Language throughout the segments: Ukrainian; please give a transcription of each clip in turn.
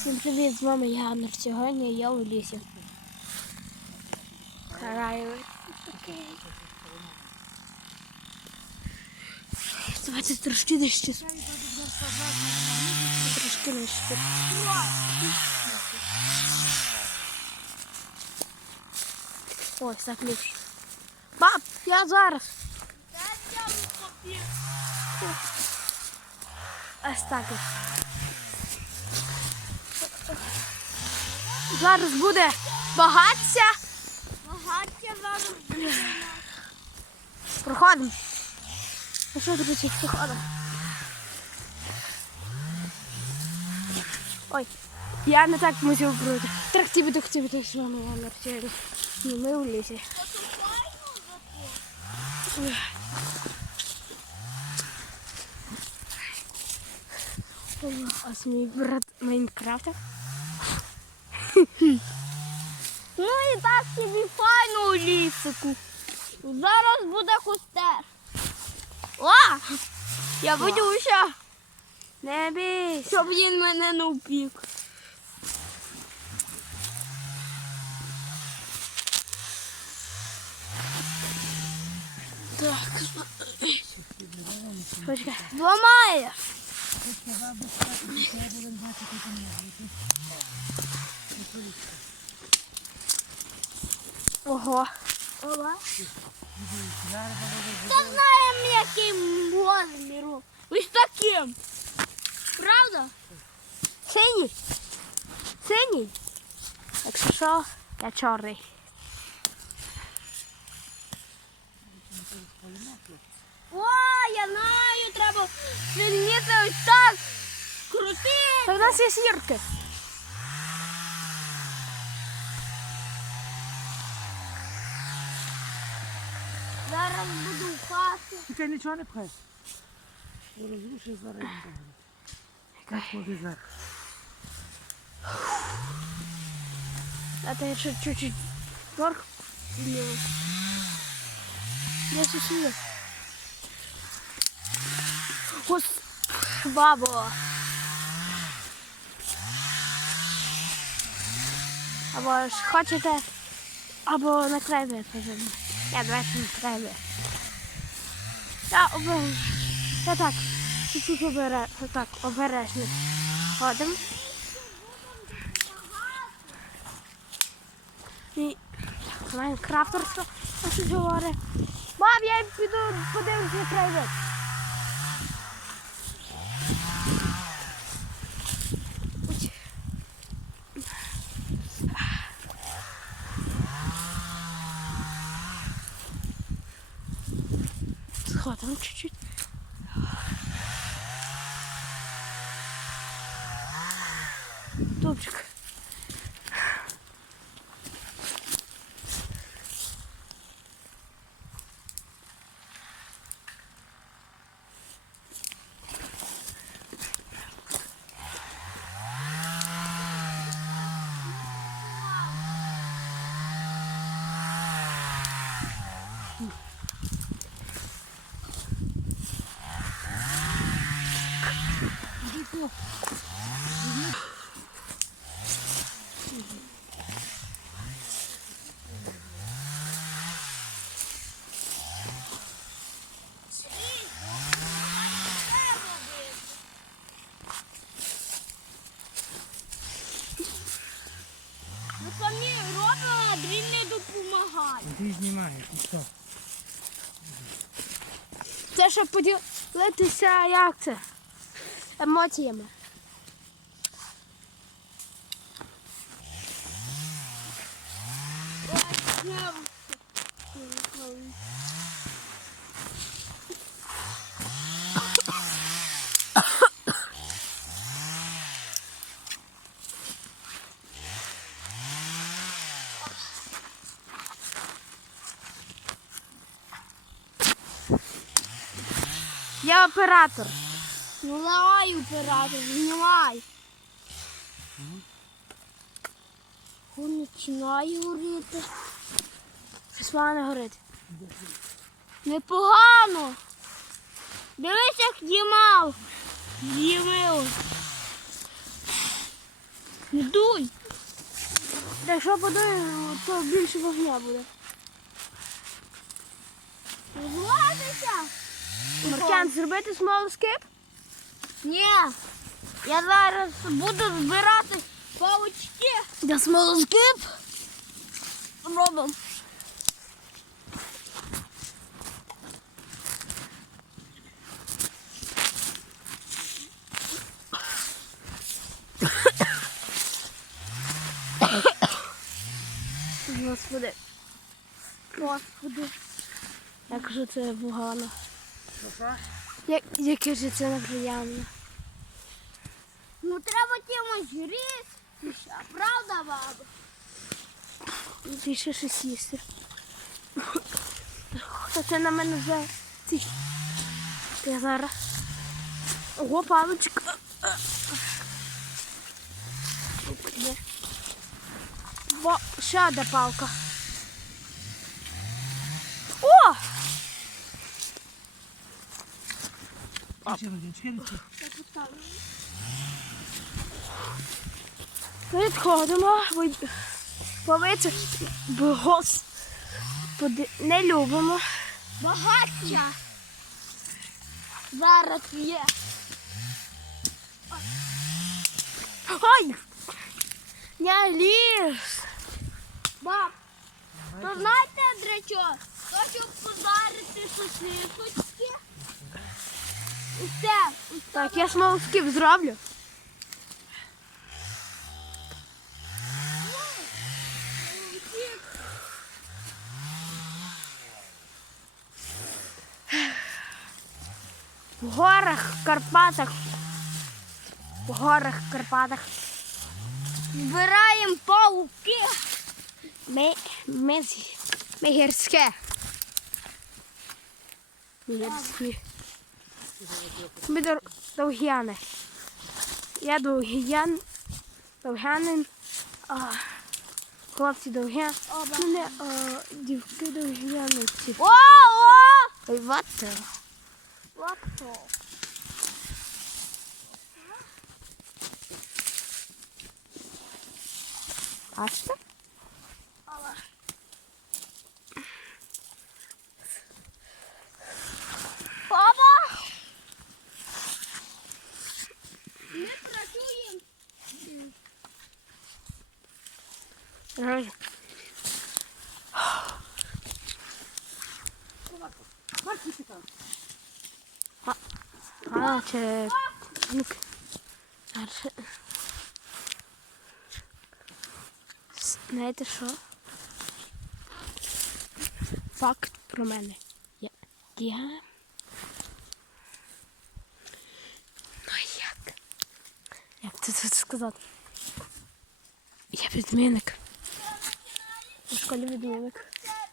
Всім привіт, з вами я Анна. Сьогодні я у лісі. Караю. Давайте трошки нижче. Трошки нижче. Ось так ліпше. Баб, я зараз. Ось так. от. Зараз буде багаття. Багаття зараз буде. Проходимо. Ну що, друзі, проходимо. Ой, я не так мусив брати. Так тобі так тобі так я не вчерю. Ну, ми у лісі. А мій брат Майнкрафта. Ну і так собі файно у лісику. Зараз буде костер. О! Я боюся, Не бійся. щоб він мене не впік. Так. Почекай. Зламає. Ого. Ова. Та знаємо, яким розміром. Ось таким. Правда? Синій. Синій. Якщо що, я чорний. О, я знаю, треба сильніше ось так. Крути. Та в нас є сірки. Зараз буду в хаті. Ти нічого не пхаєш? Розрушиш зараз. буде. Так, ходи зараз. А ти ще чуть-чуть вверх. вліво. Я сусіда. Гос... Бабо. Або ж хочете, або на край випадемо. Я давайте край випадемо. Я обережно. Я так, чуть-чуть обережно, так, обережно. Ходимо. І Майнкрафтерство а що говорить. Мам, я піду подивлюся на Сходимо чуть-чуть. Топчик. Ми Ти знімаєш, і що? Це щоб поділитися, як це? Емоціями. Я оператор. Ну давай, оператор, знімай. Он починає горіти. Щось не горить. Непогано. Дивись, як дімав. Дімив. Не дуй. Якщо подує, то більше вогня буде. Злазися. Маркян, зробити смолоскип? Ні. Я зараз буду збирати паучки. Для смолоскип? Робимо. Господи. Господи. Як же це погано. Що? Як, яке ж це неприємно. Ну треба чимось грізтися, правда, баба? Ти ще щось їсти. Хто це на мене вже. Я зараз. Ого, паличка. Во, ще одна палка. О! Ще один. Відходимо. ви- Повиці. бо Господи, не любимо. Багаття. Зараз є. Ой! Не ліз! Баб, то знаєте? То, щоб подарити сосисочки. Усе, усе. Так, я смолоскип зроблю. В горах, в Карпатах. В горах, в Карпатах. Збираємо пауки. Ми, ми, ми гірське. Ми гірські. Ми дор- довгяни. Я довгян, довгянин, а хлопці довгян. Мене а, дівки довгяниці. О, о! Ой, це. Лапто. А що? Папа! Ми працюємо. Ой, Ну, дальше. С- Знаєте що? Факт про мене. Я... Я... Ну як? Як це тут сказати? Я відмінник. У школі відмінник. Добре, заходь.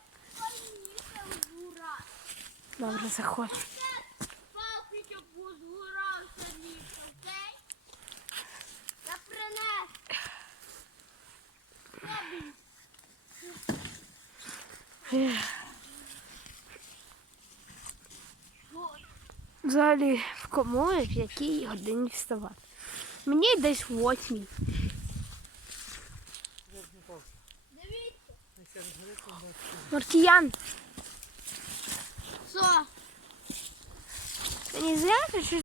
Палки, щоб позбирався ліс, окей? Я принес. Тобі. Ех. Взагалі, в кому і в якій годині вставати? Мені десь в восьмій. Мартіян, Що? Не зря, що